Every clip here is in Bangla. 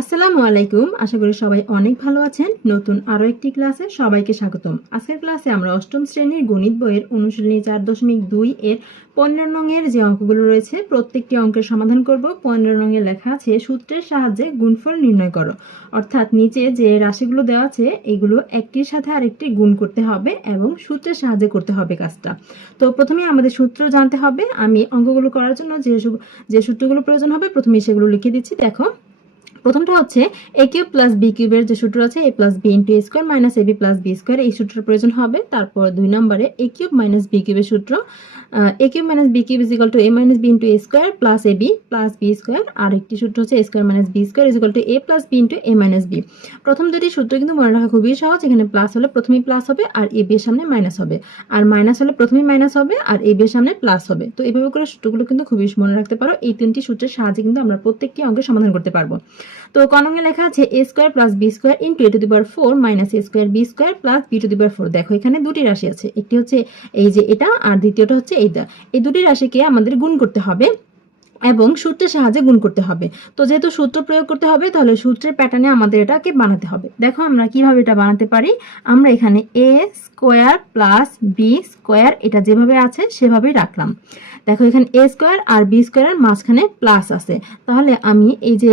আসসালামু আলাইকুম। আশা করি সবাই অনেক ভালো আছেন। নতুন আরও একটি ক্লাসে সবাইকে স্বাগতম। আজকের ক্লাসে আমরা অষ্টম শ্রেণির গণিত বইয়ের অনুশীলনী চার দশমিক দুই এর পনেরো নংয়ের যে অঙ্কগুলো রয়েছে, প্রত্যেকটি অঙ্কের সমাধান করব। পনেরো নংয়ে লেখা আছে, সূত্রের সাহায্যে গুণফল নির্ণয় করো। অর্থাৎ নিচে যে রাশিগুলো দেওয়া আছে, এগুলো একটির সাথে আরেকটি গুণ করতে হবে এবং সূত্রের সাহায্যে করতে হবে কাজটা। তো প্রথমে আমাদের সূত্র জানতে হবে। আমি অঙ্কগুলো করার জন্য যে যে সূত্রগুলো প্রয়োজন হবে প্রথমে সেগুলো লিখে দিচ্ছি। দেখো প্রথমটা হচ্ছে এ কিউব প্লাস বি কিউবের যে সূত্র আছে A plus B into A square minus A B plus B square এই সূত্রের প্রয়োজন হবে। তারপর দুই নম্বরে এ কিউব মাইনাস বি কিউবের সূত্র A cube minus B cube equal to A minus B into A square plus A B plus B square আর একটি সূত্র হচ্ছে A square minus B square equal to A plus B into A minus B প্রথম দুটি সূত্র কিন্তু মনে রাখা খুবই সহজ, এখানে প্লাস হলে প্রথমেই প্লাস হবে, আর এ বি এর সামনে মাইনাস হবে। আর মাইনাস হলে প্রথমেই মাইনাস হবে, আর এ বি এর সামনে প্লাস হবে। তো এইভাবে করে সূত্রগুলো কিন্তু খুবই মনে রাখতে পারো, এই তিনটি সূত্রের সাহায্যে কিন্তু আমরা প্রত্যেকটি অঙ্কের সমাধান করতে পারব। তো কনমে লেখা আছে A square plus B square into A to the power four minus A square B square plus B to the power four দেখো, এখানে দুটি রাশি আছে। একটি হচ্ছে এই যে এটা, আর দ্বিতীয়টা হচ্ছে এইটা। এই দুটি রাশিকে আমাদের গুণ করতে হবে এবং সূত্রের সাহায্যে গুণ করতে হবে। তো যেহেতু সূত্র প্রয়োগ করতে হবে, তাহলে সূত্রের প্যাটার্নে আমাদের এটাকে বানাতে হবে। দেখো, আমরা কীভাবে এটা বানাতে পারি? আমরা এখানে A square plus B square এটা যেভাবে আছে, সেভাবেই রাখলাম। দেখো, এখানে এ স্কোয়ার আর বি স্কোয়ারের মাঝখানে প্লাস আছে। তাহলে আমি এই যে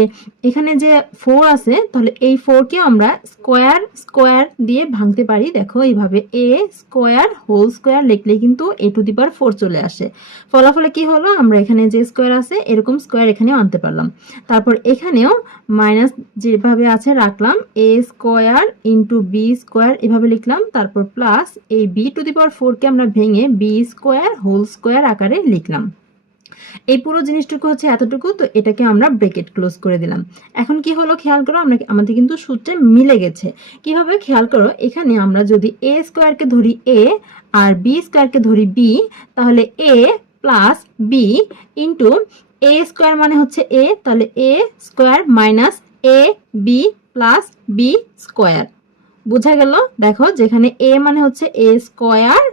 এখানে যে ফোর আছে, তাহলে এই ফোরকে আমরা স্কোয়ার স্কোয়ার দিয়ে ভাঙতে পারি। দেখো, এইভাবে এ স্কোয়ার হোল স্কোয়ার লিখলে কিন্তু এ টু দি পাওয়ার ফোর চলে আসে। ফলাফলে কি হলো? আমরা এখানে যে স্কোয়ার আছে, এরকম স্কোয়ার এখানেও আনতে পারলাম। তারপর এখানেও মাইনাস যেভাবে আছে রাখলাম A square into B square এভাবে লিখলাম। তারপর প্লাস এই বি টু দি পাওয়ার ফোরকে আমরা ভেঙে বি স্কোয়ার হোল স্কোয়ার আকারে লিখলাম এই পুরো জিনিসটুকু হচ্ছে এতটুকু, তো এটাকে আমরা ব্রেকেট ক্লোজ করে দিলাম। এখন কি হলো খেয়াল করো, আমরা আমাদের কিন্তু সূত্রে মিলে গেছে। কীভাবে খেয়াল করো, এখানে আমরা যদি এ স্কোয়ারকে ধরি এ আর বি স্কোয়ারকে ধরি বি তাহলে A plus B into A square মানে হচ্ছে এ তাহলে A square minus A B plus B square বোঝা গেল, দেখো যেখানে এ মানে হচ্ছে এ স্কোয়ার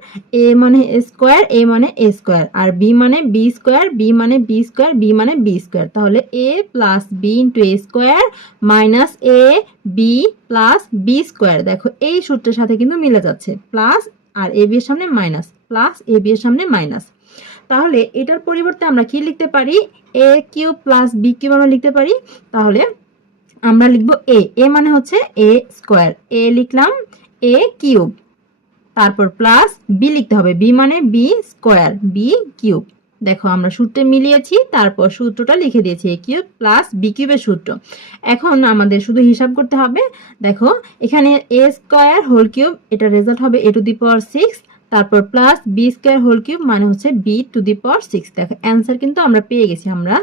এ মানে স্কোয়ার এ মানে এ স্কোয়ার আর বি মানে বি স্কোয়ার বি মানে বি স্কোয়ার বি মানে বি স্কোয়ার তাহলে A plus B into A square minus A B plus B square দেখো এই সূত্রের সাথে কিন্তু মিলে যাচ্ছে প্লাস আর এ বি এর সামনে মাইনাস প্লাস এ বি এর সামনে মাইনাস তাহলে এটার পরিবর্তে আমরা কি লিখতে পারি? A cube plus B cube আমরা লিখতে পারি, তাহলে আমরা লিখব এ এ মানে হচ্ছে এ স্কোয়ার এ লিখলাম এ কিউব তারপর প্লাস বি লিখতে হবে। বি মানে বি স্কোয়ার বি কিউব দেখো, আমরা সূত্রে মিলিয়েছি, তারপর সূত্রটা লিখে দিয়েছি এ কিউব প্লাস বি কিউবের সূত্র। এখন আমাদের শুধু হিসাব করতে হবে। দেখো, এখানে এ স্কোয়ার হোল কিউব এটা রেজাল্ট হবে A to the power six তারপর plus B square whole cube মানে হচ্ছে B to the power six দেখো অ্যান্সার কিন্তু আমরা পেয়ে গেছি আমরা।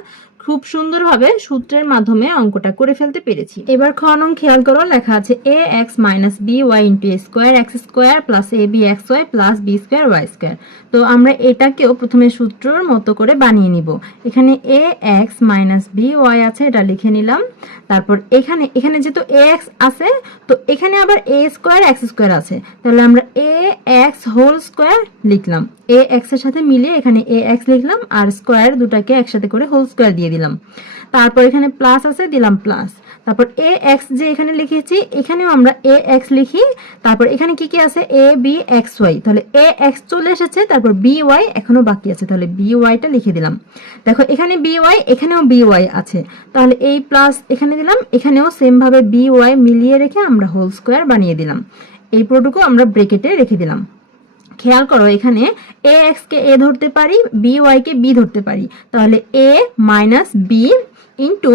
খুব সুন্দরভাবে সূত্রের মাধ্যমে অঙ্কটা করে ফেলতে পেরেছি। এবার খ নং খেয়াল করো, লেখা আছে A X minus B Y into A square X square plus A B X Y plus B square Y square তো আমরা এটাকেও প্রথমে সূত্রর মতো করে বানিয়ে নিব। এখানে A X minus B Y আছে, এটা লিখে নিলাম। তারপর এখানে এখানে যেহেতু এ এক্স আছে, তো এখানে আবার এ স্কোয়ার এক্স স্কোয়ার আছে। তাহলে আমরা এ এক্স হোল স্কোয়ার লিখলাম। এ এক্সের সাথে মিলিয়ে এখানে এ এক্স লিখলাম, আর স্কোয়ার দুটাকে একসাথে করে হোল স্কোয়ার দিয়ে দিলাম। তারপর এখানে প্লাস আছে, দিলাম প্লাস তারপর এ এক্স যে এখানে লিখেছি, এখানেও আমরা এ এক্স লিখি। তারপর এখানে কি কি আছে? এ বি এক্স ওয়াই তাহলে এ এক্স চলে এসেছে, তারপর বি ওয়াই এখনও বাকি আছে। তাহলে বি ওয়াইটা লিখে দিলাম। দেখো, এখানে বি ওয়াই এখানেও বি ওয়াই আছে। তাহলে এই প্লাস এখানে দিলাম, এখানেও সেম ভাবে বি ওয়াই মিলিয়ে রেখে আমরা হোল স্কোয়ার বানিয়ে দিলাম। এই পুরোটুকু আমরা ব্রেকেটে রেখে দিলাম। খেয়াল করো, এখানে এ এক্স কে এ ধরতে পারি বি ওয়াই কে বি ধরতে পারি। তাহলে A minus B into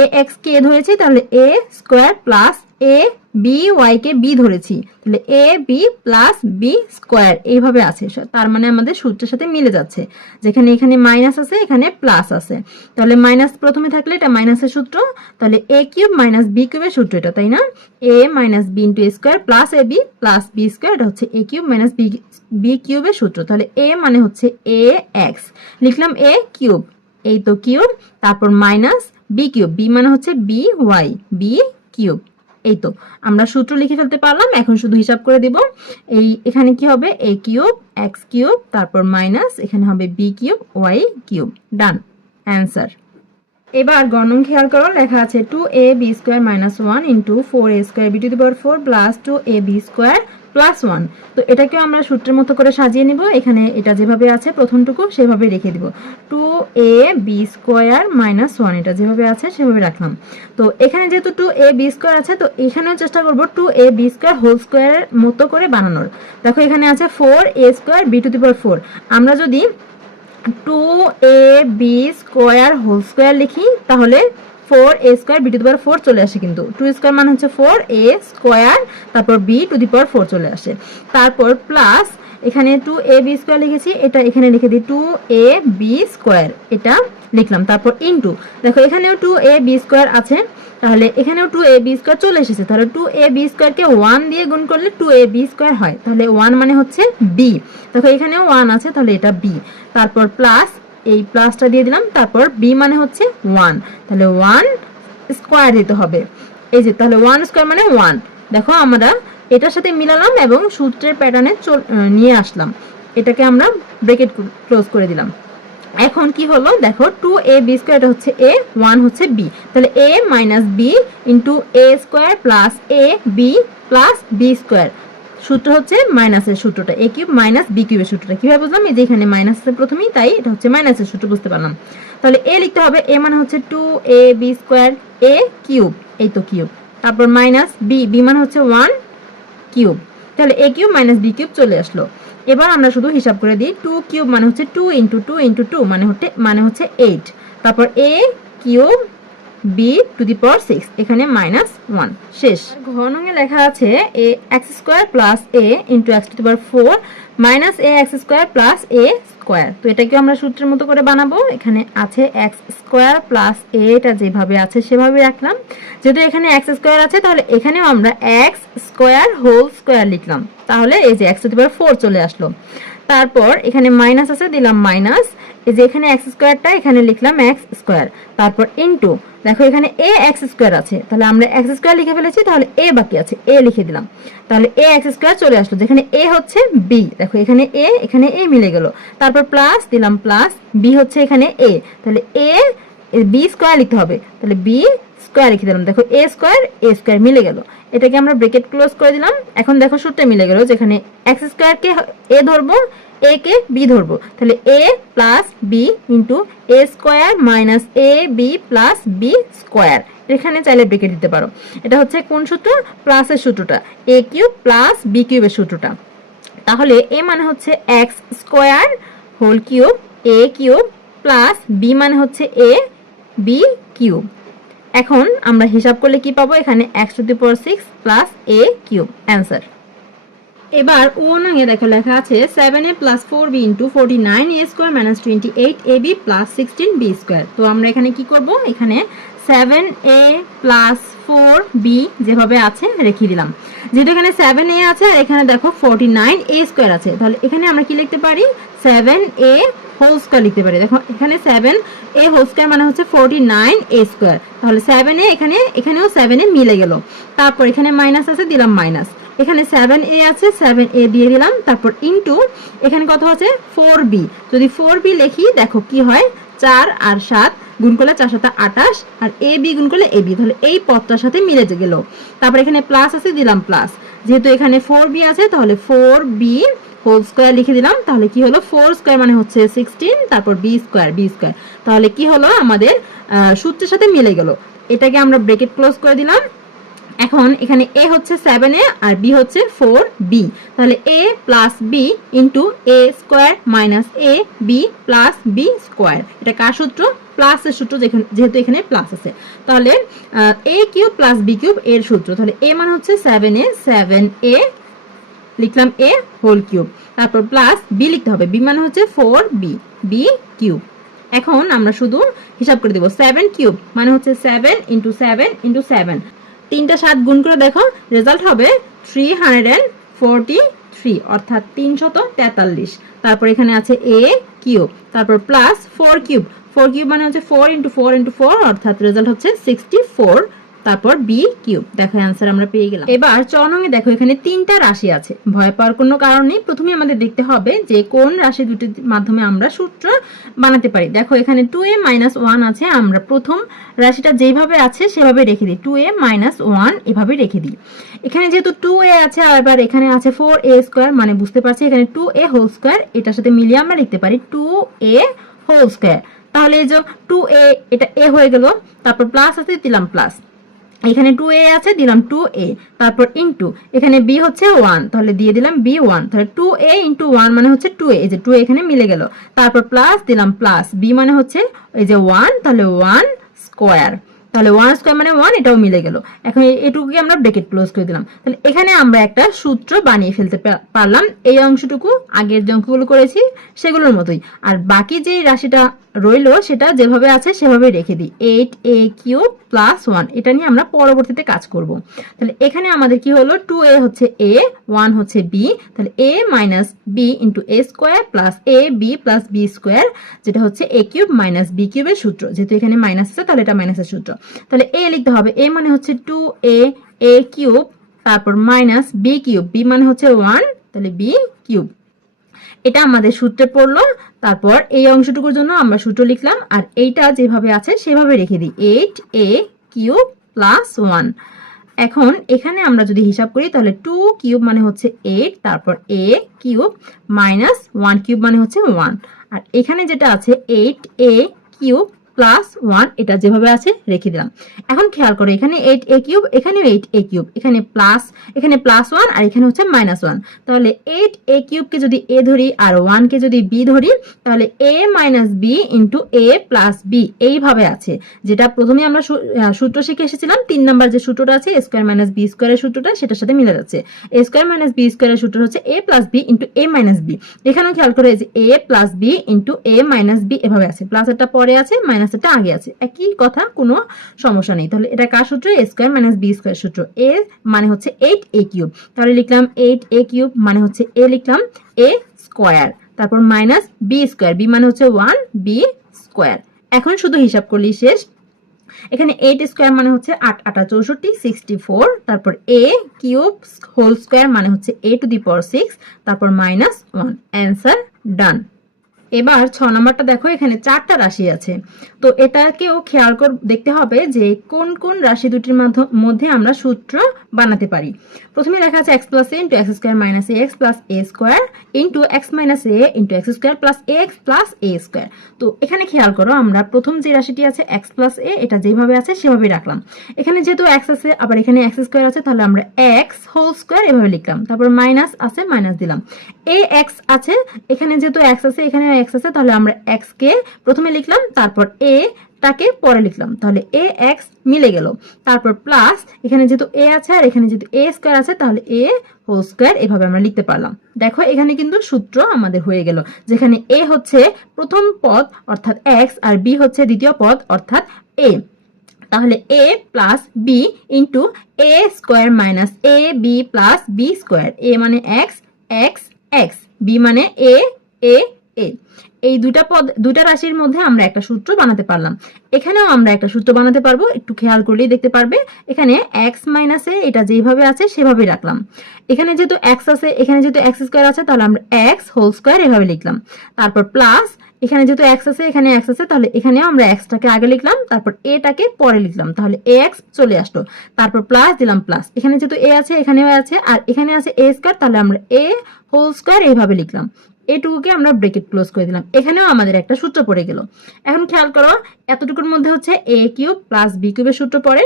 A X কে ধরেছি, তাহলে A square plus A B Y K B ধরেছি, তাহলে A B plus B square এইভাবে আছে। তার মানে আমাদের সূত্রের সাথে মিলে যাচ্ছে। যেখানে এখানে মাইনাস আছে, এখানে প্লাস আছে। তাহলে মাইনাস প্রথমে থাকলে এটা মাইনাসের সূত্র, তাহলে এ কিউব মাইনাস বি কিউবের সূত্র এটা, তাই না? A minus B into square plus A B plus B square এটা হচ্ছে A cube minus B B কিউবের সূত্র। তাহলে এ মানে হচ্ছে এ এক্স লিখলাম এ কিউব এই তো কিউব তারপর মাইনাস বি কিউব বি মানে হচ্ছে বি ওয়াই বি কিউব এই তো আমরা সূত্র লিখে ফেলতে পারলাম, এখন শুধু হিসাব করে দেব। এই, এখানে কি হবে? এ কিউব এক্স কিউব, তারপর মাইনাস এখানে হবে B cube Y cube. Done answer এবার গণন খেয়াল করো, লেখা আছে two A B square minus one into four A square B to the power four plus two A B square plus one তো এটাকেও আমরা সূত্রের মতো করে সাজিয়ে নিব। এখানে এটা যেভাবে আছে, প্রথমটুকু সেভাবে রেখে দিব। Two A B square minus one এটা যেভাবে আছে সেভাবে রাখলাম। তো এখানে যেহেতু টু এ বি স্কোয়ার আছে, তো এখানেও চেষ্টা করব two A B square whole স্কোয়ারের মতো করে বানানোর। দেখো এখানে আছে four A square B to the power four আমরা যদি two A B square whole square লিখি, তাহলে four A square B to the power four চলে আসে কিন্তু। টু স্কোয়ার মানে হচ্ছে ফোর, এ স্কোয়ার, তারপর B to the power four চলে আসে। তারপর প্লাস এখানে টু এ বি স্কোয়ার লিখেছি, এটা এখানে লিখে দিই টু এ বি স্কোয়ার, এটা লিখলাম। তারপর ইনটু, দেখো এখানেও টু এ বি স্কোয়ার আছে, তাহলে এখানেও টু এ বি স্কোয়ার চলে এসেছে। তাহলে টু এ বি স্কোয়ারকে ওয়ান দিয়ে গুণ করলে টু এ বি স্কোয়ার হয়। তাহলে ওয়ান মানে হচ্ছে বি। দেখো এখানেও ওয়ান আছে, তাহলে এটা বি। তারপর প্লাস এই প্লাসটা দিয়ে দিলাম, তারপর বি মানে হচ্ছে ওয়ান তাহলে ওয়ান স্কোয়ার দিতে হবে। এই যে, তাহলে ওয়ান স্কোয়ার মানে ওয়ান দেখো আমরা এটার সাথে মিলালাম এবং সূত্রের প্যাটার্নে নিয়ে আসলাম। এটাকে আমরা ব্রেকেট ক্লোজ করে দিলাম। এখন কি হলো? দেখো টু এ বি স্কোয়ার এটা হচ্ছে এ ওয়ান হচ্ছে বি তাহলে A minus B into A square plus A B plus B square সূত্র হচ্ছে মাইনাসের সূত্রটা এ কিউব মাইনাস বি কিউবের সূত্রটা। কীভাবে বুঝলাম? এই যে এখানে মাইনাস আছে প্রথমেই, তাই এটা হচ্ছে মাইনাসের সূত্র বুঝতে পারলাম। তাহলে এ লিখতে হবে এ মানে হচ্ছে two A B square A cube, এই তো কিউব। তারপর মাইনাস বি বি মানে হচ্ছে ওয়ান কিউব। তাহলে A cube minus B cube চলে আসলো। এবার আমরা শুধু হিসাব করে দিই টু কিউব মানে হচ্ছে two into two into two মানে হচ্ছে মানে হচ্ছে এইট তারপর A cube B to the power six এখানে মাইনাস ওয়ান শেষ। ঘনঙে লেখা আছে A X square plus A into X to the power four minus A X square plus A square তো এটাকে আমরা সূত্রের মতো করে বানাবো। এখানে আছে এক্স স্কোয়ার প্লাস এ এটা যেভাবে আছে সেভাবে রাখলাম। যেহেতু এখানে এক্স স্কোয়ার আছে, তাহলে এখানেও আমরা এক্স স্কোয়ার হোল স্কোয়ার লিখলাম। তাহলে এই যে X to the power four চলে আসলো। তারপর এখানে মাইনাস আছে, দিলাম মাইনাস এই যে এখানে এক্স স্কোয়ারটা এখানে লিখলাম এক্স স্কোয়ার তারপর ইনটু দেখো এখানে এ এক্স স্কোয়ার আছে। তাহলে আমরা এক্স স্কোয়ার লিখে ফেলেছি, তাহলে এ বাকি আছে এ লিখে দিলাম। তাহলে এ এক্স স্কোয়ার চলে আসলো, যেখানে এ হচ্ছে বি দেখো এখানে এ এখানে এ মিলে গেল। তারপর প্লাস দিলাম প্লাস বি হচ্ছে এখানে এ তাহলে এ বি স্কোয়ার লিখতে হবে। তাহলে বি স্কোয়ার লিখে দিলাম। দেখো এ স্কোয়ার এ স্কোয়ার মিলে গেল। এটাকে আমরা ব্রেকেট ক্লোজ করে দিলাম। এখন দেখো সূত্রে মিলে গেল, যেখানে এক্স স্কোয়ারকে এ ধরবো এ কে বি ধরবো। তাহলে A plus B into A square minus A B plus B square এখানে চাইলে ব্রেকেট দিতে পারো। এটা হচ্ছে কোন সূত্র? প্লাসের সূত্রটা। এ কিউব প্লাস বি কিউবের সূত্রটা। তাহলে এ মানে হচ্ছে X square whole cube A cube plus B মানে হচ্ছে এ বি কিউব এখন আমরা হিসাব করলে কি পাবো? এখানে X to the power six plus A cube answer এবার ও নঙে দেখো লেখা আছে seven A plus four B into forty nine A square minus twenty eight A B plus sixteen B square তো আমরা এখানে কি করব? এখানে seven A plus four B যেভাবে আছে রেখে দিলাম। যেহেতু এখানে সেভেন এ আছে আর এখানে দেখো ফোরটি নাইন এ স্কোয়ার আছে, তাহলে এখানে আমরা কি লিখতে পারি? সেভেন এ হোল স্কোয়ার লিখতে পারি। দেখো এখানে সেভেন এ হোল স্কোয়ার মানে হচ্ছে ফোরটি নাইন এ স্কোয়ার তাহলে সেভেন এ এখানে, এখানেও সেভেন এ মিলে গেল। তারপর এখানে মাইনাস আছে, দিলাম মাইনাস এখানে সেভেন এ আছে সেভেন এ দিয়ে দিলাম, তারপর ইন্টু এখানে কত আছে? ফোর বি যদি ফোর বি লিখি, দেখো কি হয়? চার আর সাত গুণ করলে চার সাথে আটাশ আর এ বি গুণ করলে এ বি তাহলে এই পদটার সাথে মিলে গেল। তারপর এখানে প্লাস আছে, দিলাম প্লাস যেহেতু এখানে ফোর বি আছে, তাহলে ফোর বি হোল স্কোয়ার লিখে দিলাম, তাহলে কি হলো? ফোর স্কোয়ার মানে হচ্ছে সিক্সটিন তারপর বি স্কোয়ার বি স্কোয়ার তাহলে কি হলো? আমাদের সূত্রের সাথে মিলে গেল। এটাকে আমরা ব্রেকেট ক্লোজ করে দিলাম। এখন এখানে এ হচ্ছে সেভেন এ আর বি হচ্ছে ফোর বি তাহলে A plus B into A square minus A B plus B square এটা কার সূত্র? প্লাসের সূত্র যেহেতু এখানে প্লাস আছে। তাহলে A cube plus B cube এর সূত্র। তাহলে এ মানে হচ্ছে সেভেন এ সেভেন এ লিখলাম এ হোল কিউব তারপর প্লাস বি লিখতে হবে। বি মানে হচ্ছে ফোর বি বি কিউব এখন আমরা শুধু হিসাব করে দেবো। সেভেন কিউব মানে হচ্ছে seven into seven into seven তিনটা সাত গুণ করে দেখো রেজাল্ট হবে থ্রি ফোরটি থ্রি অর্থাৎ তিনশত তেতাল্লিশ। তারপর এখানে আছে এ কিউব তারপর plus four cube four cube মানে হচ্ছে four into four into four অর্থাৎ রেজাল্ট হচ্ছে সিক্সটি ফোর তারপর বি কিউব। দেখো অ্যান্সার আমরা পেয়ে গেলাম। এবার চরণে দেখো, এখানে তিনটা রাশি আছে। ভয় পাওয়ার কোনো কারণ প্রথমে আমাদের দেখতে হবে যে কোন রাশি দুটির মাধ্যমে আমরা সূত্র বানাতে পারি। দেখো, এখানে টু এ মাইনাস ওয়ান আছে। আমরা প্রথম রাশিটা যেভাবে আছে, সেভাবে রেখে দিই। টু এ মাইনাস ওয়ান এভাবে রেখে দিই। এখানে যেহেতু টু এ আছে, আর এবার এখানে আছে ফোর এ স্কোয়ার মানে বুঝতে পারছি এখানে টু এ হোল স্কোয়ার এটার সাথে মিলিয়ে আমরা লিখতে পারি টু এ হোল স্কোয়ার তাহলে এই যে টু এ এটা এ হয়ে গেল, তারপর প্লাস আছে, দিলাম প্লাস এখানে টু এ আছে, দিলাম টু এ তারপর ইন্টু এখানে বি হচ্ছে ওয়ান তাহলে দিয়ে দিলাম বি ওয়ান তাহলে টু এ ইন্টু ওয়ান মানে হচ্ছে টু এ এই যে টু এখানে মিলে গেল। তারপর প্লাস দিলাম প্লাস বি মানে হচ্ছে এই যে ওয়ান তাহলে ওয়ান স্কোয়ার তাহলে ওয়ান স্কোয়ার মানে ওয়ান এটাও মিলে গেল। এখন এটুকুকে আমরা ব্রেকেট ক্লোজ করে দিলাম। তাহলে এখানে আমরা একটা সূত্র বানিয়ে ফেলতে পারলাম। এই অংশটুকু, আগের যে অঙ্কগুলো করেছি, সেগুলোর মতোই। আর বাকি যে রাশিটা রইল, সেটা যেভাবে আছে সেভাবে রেখে দিই। Eight A cube plus one এটা নিয়ে আমরা পরবর্তীতে কাজ করব। তাহলে এখানে আমাদের কি হলো? টু এ হচ্ছে এ ওয়ান হচ্ছে বি তাহলে A minus B into A square plus A B plus B square যেটা হচ্ছে এ কিউব মাইনাস বি কিউবের সূত্র। যেহেতু এখানে মাইনাস আছে, তাহলে এটা মাইনাসের সূত্র। তাহলে এ লিখতে হবে এ মানে হচ্ছে টু এ এ কিউব তারপর মাইনাস বি কিউব বি মানে হচ্ছে ওয়ান তাহলে বি কিউব এটা আমাদের সূত্রে পড়ল। তারপর এই অংশটুকুর জন্য আমরা সূত্র লিখলাম, আর এইটা যেভাবে আছে সেভাবে রেখে দিই। Eight A cube plus one এখন এখানে আমরা যদি হিসাব করি, তাহলে টু কিউব মানে হচ্ছে এইট তারপর A cube minus one cube মানে হচ্ছে ওয়ান আর এখানে যেটা আছে eight A cube plus one এটা যেভাবে আছে, রেখে দিলাম। এখন খেয়াল করো, এখানে এইট এ কিউব এখানেও এইট এ কিউব এখানে প্লাস এখানে প্লাস ওয়ান আর এখানে হচ্ছে মাইনাস ওয়ান তাহলে এইট এ কিউবকে যদি এ ধরি, আর ওয়ানকে যদি বি ধরি, তাহলে A minus B into A plus B এইভাবে আছে। যেটা প্রথমে আমরা সূত্র শিখে এসেছিলাম, তিন নাম্বার যে সূত্রটা আছে স্কোয়ার মাইনাস বি স্কোয়ারের সূত্রটা, সেটার সাথে মিলে যাচ্ছে। এ স্কোয়ার মাইনাস বি স্কোয়ারের সূত্র হচ্ছে A plus B into A minus B এখানেও খেয়াল করে যে A plus B into A minus B এভাবে আছে। প্লাসেরটা পরে আছে মাইনাসেরটা আগে আছে। একই কথা, কোনো সমস্যা নেই। তাহলে এটা কার সূত্র? A square minus B square সূত্র। এ মানে হচ্ছে এইট এ কিউব তাহলে লিখলাম এইট এ কিউব মানে হচ্ছে এ লিখলাম এ স্কোয়ার তারপর মাইনাস বি স্কোয়ার বি মানে হচ্ছে ওয়ান বি স্কোয়ার এখন শুধু হিসাব করলি শেষ। এখানে এইট স্কোয়ার মানে হচ্ছে আট আটা চৌষট্টি সিক্সটি ফোর তারপর এ কিউব হোল স্কোয়ার মানে হচ্ছে A to the power six তারপর মাইনাস ওয়ান অ্যান্সার ডান এবার ছ নম্বরটা দেখো, এখানে চারটা রাশি আছে। তো এটাকেও খেয়াল কর, দেখতে হবে যে কোন কোন রাশি দুটির মাধ্য- আমরা সূত্র বানাতে পারি। প্রথমে লেখা আছে X plus A into X square minus A X plus A square into X minus A into X square plus A X plus A square তো এখানে খেয়াল করো, আমরা প্রথম যে রাশিটি আছে এক্স প্লাস এ এটা যেভাবে আছে সেভাবেই রাখলাম। এখানে যেহেতু এক্স আছে, আবার এখানে এক্স স্কোয়ার আছে, তাহলে আমরা এক্স হোল স্কোয়ার এভাবে লিখলাম। তারপর মাইনাস আছে মাইনাস দিলাম। এ এক্স আছে, এখানে যেহেতু এক্স আছে, এখানে এক্স আছে, তাহলে আমরা এক্স কে প্রথমে লিখলাম, তারপর এ টাকে পরে লিখলাম। তাহলে এ এক্স মিলে গেল। তারপর প্লাস এখানে যেহেতু এ আছে আর এখানে যেহেতু এ স্কোয়ার আছে, তাহলে এ হোল স্কোয়ার এভাবে আমরা লিখতে পারলাম। দেখো, এখানে কিন্তু সূত্র আমাদের হয়ে গেল, যেখানে এ হচ্ছে প্রথম পদ, অর্থাৎ এক্স আর বি হচ্ছে দ্বিতীয় পদ, অর্থাৎ এ তাহলে A plus B into A square minus A B plus B square A মানে এক্স এক্স এক্স বি মানে এ এ এ, এই দুটা পদ দুটা রাশির মধ্যে আমরা একটা সূত্র বানাতে পারলাম। এখানেও আমরা একটা সূত্র বানাতে পারব, একটু খেয়াল করলেই দেখতে পারবে। এখানে এক্স মাইনাসে এটা যেভাবে আছে সেভাবেই রাখলাম। এখানে যেহেতু এক্স আছে, এখানে যেহেতু এক্স স্কোয়ার আছে, তাহলে আমরা এক্স হোল স্কোয়ার এভাবে লিখলাম। তারপর প্লাস এখানে যেহেতু এক্স আছে, এখানে এক্স আছে, তাহলে এখানেও আমরা এক্সটাকে আগে লিখলাম, তারপর এটাকে পরে লিখলাম। তাহলে এ এক্স চলে আসলো। তারপর প্লাস দিলাম প্লাস এখানে যেহেতু এ আছে, এখানেও আছে, আর এখানে আছে এ স্কোয়ার তাহলে আমরা এ হোল স্কোয়ার এইভাবে লিখলাম। এটুকুকে আমরা ব্রেকেট ক্লোজ করে দিলাম। এখানেও আমাদের একটা সূত্র পড়ে গেল। এখন খেয়াল করো, এতটুকুর মধ্যে হচ্ছে এ কিউব প্লাস বি কিউবের সূত্র পড়ে।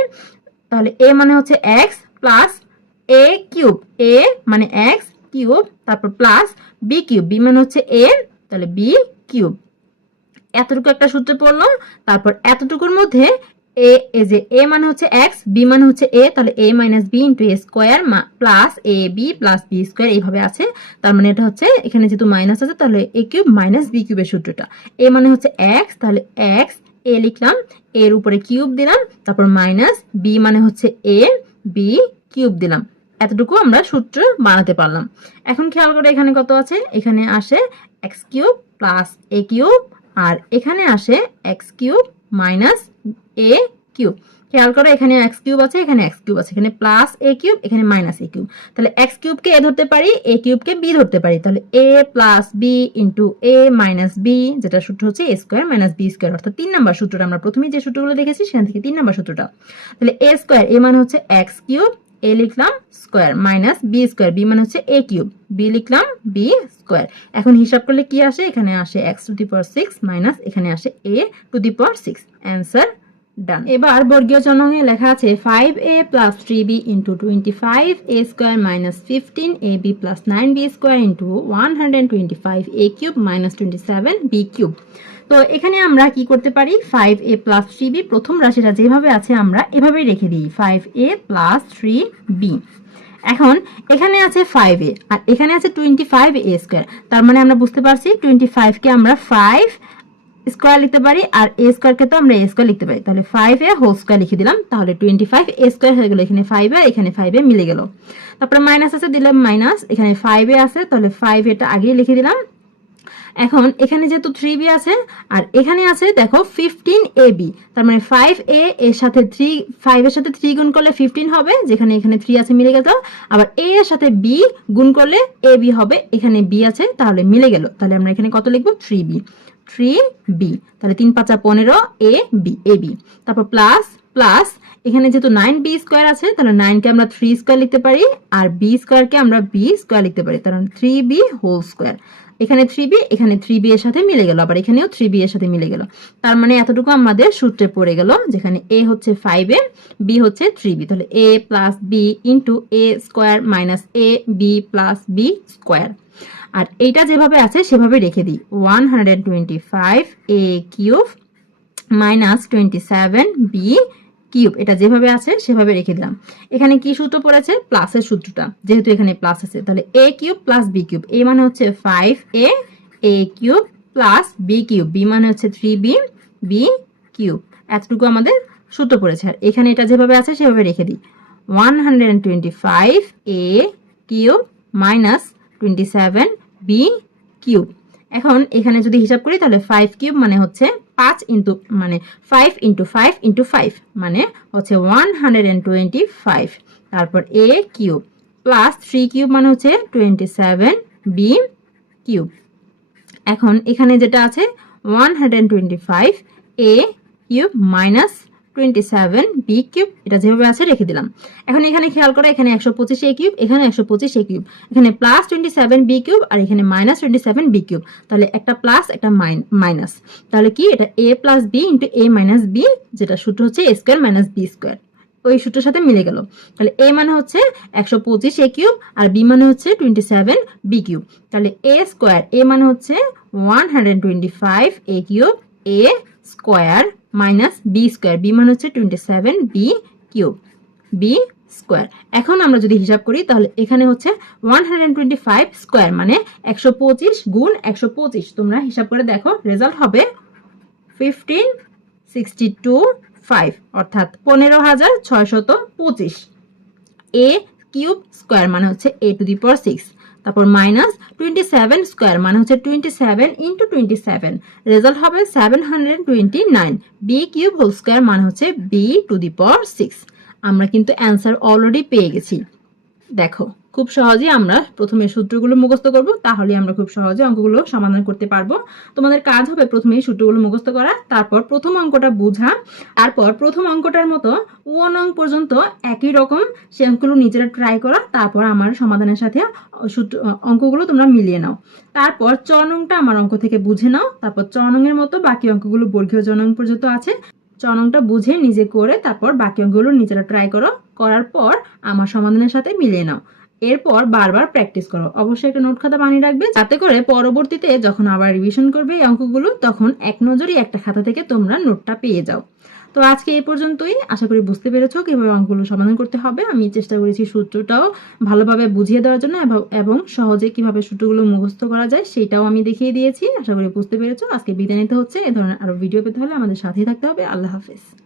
তাহলে এ মানে হচ্ছে X plus A cube. A মানে এক্স কিউব, তারপর প্লাস বি কিউব। বি মানে হচ্ছে এ তাহলে বি কিউব। এতটুকু একটা সূত্র পড়ল, তারপর এতটুকুর মধ্যে এ যে এ মানে হচ্ছে এক্স বি মানে হচ্ছে এ তাহলে A minus B into A square plus A B plus B square এইভাবে আছে। তার মানে এটা হচ্ছে এখানে যেহেতু মাইনাস আছে, তাহলে এ কিউব মাইনাস বি কিউবের সূত্রটা। এ মানে হচ্ছে এক্স তাহলে এক্স এ লিখলাম এর উপরে কিউব দিলাম, তারপর মাইনাস বি মানে হচ্ছে এ বি কিউব দিলাম। এতটুকু আমরা সূত্র বানাতে পারলাম। এখন খেয়াল করে এখানে কত আছে? এখানে আসে X cube plus A cube আর এখানে আসে X cube minus A cube খেয়াল করো, এখানে এক্স কিউব আছে, এখানে এক্স কিউব আছে। এখানে প্লাস এ কিউব এখানে মাইনাস এ কিউব তাহলে এক্স কিউবকে এ ধরতে পারি এ কিউবকে বি ধরতে পারি। তাহলে A plus B into A minus B যেটা সূত্র হচ্ছে A square minus B square অর্থাৎ তিন নাম্বার সূত্রটা, আমরা প্রথমেই যে সূত্রগুলো দেখেছি, সেখান থেকে তিন নাম্বার সূত্রটা। তাহলে এ স্কোয়ার এ মানে হচ্ছে এক্স কিউব এ লিখলাম square minus B square B মানে হচ্ছে এ কিউব বি লিখলাম বি স্কোয়ার এখন হিসাব করলে কি আসে? এখানে আসে X to the power six minus এখানে আসে A to the power six answer done এবার বর্গীয় জনকে লেখা আছে five A plus three B into twenty five A square minus fifteen A B plus nine B square into one hundred twenty five A cube minus twenty seven B cube তো এখানে আমরা কি করতে পারি five A plus three B প্রথম রাশিটা যেভাবে আছে আমরা এভাবেই রেখে দিই five A plus three B এখন এখানে আছে ফাইভ এ আর এখানে আছে টোয়েন্টি ফাইভ এ স্কোয়ার তার মানে আমরা বুঝতে পারছি টোয়েন্টি ফাইভকে আমরা ফাইভ স্কোয়ার লিখতে পারি আর এ স্কোয়ারকে তো আমরা এ স্কোয়ার লিখতে পারি তাহলে ফাইভ এ হোল স্কোয়ার লিখে দিলাম তাহলে টোয়েন্টি ফাইভ এ স্কোয়ার হয়ে গেলো এখানে ফাইভ এ এখানে ফাইভ এ মিলে গেল তারপরে মাইনাস আছে দিলাম মাইনাস এখানে ফাইভ এ আছে তাহলে ফাইভ এটা আগেই লিখে দিলাম এখন এখানে যেহেতু থ্রি বি আছে, আর এখানে আছে দেখো ফিফটিন এ বি তার মানে ফাইভ এ এর সাথে থ্রি ফাইভ এর সাথে থ্রি গুণ করলে ফিফটিন হবে, যেখানে এখানে থ্রি আছে মিলে গেল, আবার এ এর সাথে বি গুণ করলে এ বি হবে, এখানে বি আছে, তাহলে মিলে গেল, তাহলে আমরা এখানে কত লিখব? থ্রি বি থ্রি বি তাহলে তিন পাঁচা পনেরো এ বি এ বি তারপর প্লাস প্লাস এখানে যেহেতু নাইন বি স্কোয়ার আছে, তাহলে নাইনকে আমরা থ্রি স্কোয়ার লিখতে পারি, আর বি স্কোয়ারকে আমরা বি স্কোয়ার লিখতে পারি তাহলে থ্রি বি হোল স্কোয়ার এখানে থ্রি বি এখানে থ্রি বি এর সাথে মিলে গেল, আবার এখানেও থ্রি বি এর সাথে মিলে গেল। তার মানে এতটুকু আমাদের সূত্রে পড়ে গেল যেখানে এ হচ্ছে ফাইভ এ বি হচ্ছে থ্রি বি তাহলে A plus B into A square minus A B plus B square আর এইটা যেভাবে আছে, সেভাবে রেখে দিই। One hundred twenty five A cube minus twenty seven B cube, এটা যেভাবে আছে সেভাবে রেখে দিলাম। এখানে কি সূত্র পড়েছে? প্লাসের সূত্রটা। যেহেতু এখানে প্লাস আছে, তাহলে A cube plus B cube. A মানে হচ্ছে five A A cube plus B cube. B মানে হচ্ছে থ্রি বি বি কিউব। এতটুকু আমাদের সূত্র পড়েছে। আর এখানে এটা যেভাবে আছে সেভাবে রেখে দিই। One hundred twenty five A cube minus twenty seven B cube. এখন এখানে যদি হিসাব করি, তাহলে ফাইভ কিউব মানে হচ্ছে পাঁচ ইন্টু মানে five into five into five মানে হচ্ছে one hundred and twenty five তারপর A cube plus three cube মানে হচ্ছে টোয়েন্টি সেভেন বি কিউব এখন এখানে যেটা আছে one hundred twenty five A cube minus twenty seven B cube এটা যেভাবে আছে রেখে দিলাম। এখন এখানে খেয়াল করো, এখানে একশো পঁচিশ কিউব এখানে একশো পঁচিশ কিউব এখানে plus twenty seven B cube আর এখানে minus twenty seven B cube তাহলে একটা প্লাস একটা মাইনাস তাহলে কি? এটা A plus B A minus B যেটা সূত্র হচ্ছে A square minus B square ওই সূত্রের সাথে মিলে গেল। তাহলে এ মানে হচ্ছে একশো পঁচিশ এ কিউব আর বি মানে হচ্ছে টোয়েন্টি সেভেন বি কিউব তাহলে এ স্কোয়ার এ মানে হচ্ছে one hundred twenty five A cube A square minus B square, B মানে হচ্ছে twenty seven B cube B square এখন আমরা যদি হিসাব করি, তাহলে এখানে হচ্ছে one hundred twenty five square মানে একশো পঁচিশ গুণ একশো পঁচিশ। তোমরা হিসাব করে দেখো রেজাল্ট হবে ফিফটিন সিক্সটি টু ফাইভ অর্থাৎ পনেরো হাজার ছয়শত পঁচিশ। এ কিউব স্কোয়ার মানে হচ্ছে A to the power six তারপর মাইনাস টোয়েন্টি সেভেন স্কোয়ার মানে হচ্ছে twenty seven into twenty seven result হবে seven hundred twenty nine B cube whole square মানে হচ্ছে বি টু দি পর সিক্স আমরা কিন্তু অ্যান্সার অলরেডি পেয়ে গেছি। দেখো। খুব সহজেই আমরা প্রথমে সূত্রগুলো মুখস্থ করব, তাহলে আমরা খুব সহজে অঙ্কগুলো সমাধান করতে পারব। তোমাদের কাজ হবে প্রথমে সূত্রগুলো মুখস্থ করা, তারপর প্রথম অঙ্কটা বোঝা, তারপর প্রথম অঙ্কটার মতো ওয়ান অঙ্ক পর্যন্ত একই রকম সে অঙ্কগুলো নিজেরা ট্রাই করা, তারপর আমার সমাধানের সাথে সূত্র, অঙ্কগুলো তোমরা মিলিয়ে নাও। তারপর চ নংটা আমার অঙ্ক থেকে বুঝে নাও, তারপর চ নংয়ের মতো বাকি অঙ্কগুলো বর্গীয় জনং পর্যন্ত আছে। চনংটা বুঝে নিজে করে তারপর বাকি অঙ্কগুলো নিজেরা ট্রাই করো, করার পর আমার সমাধানের সাথে মিলিয়ে নাও। এরপর বারবার প্র্যাকটিস করো। অবশ্যই একটা নোট খাতা বানিয়ে রাখবে, যাতে করে পরবর্তীতে যখন আবার রিভিশন করবে এই অঙ্কগুলো, তখন এক নজরই একটা খাতা থেকে তোমরা নোটটা পেয়ে যাও। তো আজকে এই পর্যন্তই। আশা করি বুঝতে পেরেছ কীভাবে অঙ্কগুলো সমাধান করতে হবে। আমি চেষ্টা করেছি সূত্রটাও ভালোভাবে বুঝিয়ে দেওয়ার জন্য এবং- সহজে কীভাবে সূত্রগুলো মুখস্থ করা যায় সেটাও আমি দেখিয়ে দিয়েছি। আশা করি বুঝতে পেরেছ। আজকে বিদায় নিতে হচ্ছে। এ ধরনের আরও ভিডিও পেতে হলে আমাদের সাথেই থাকতে হবে। আল্লাহ হাফেজ।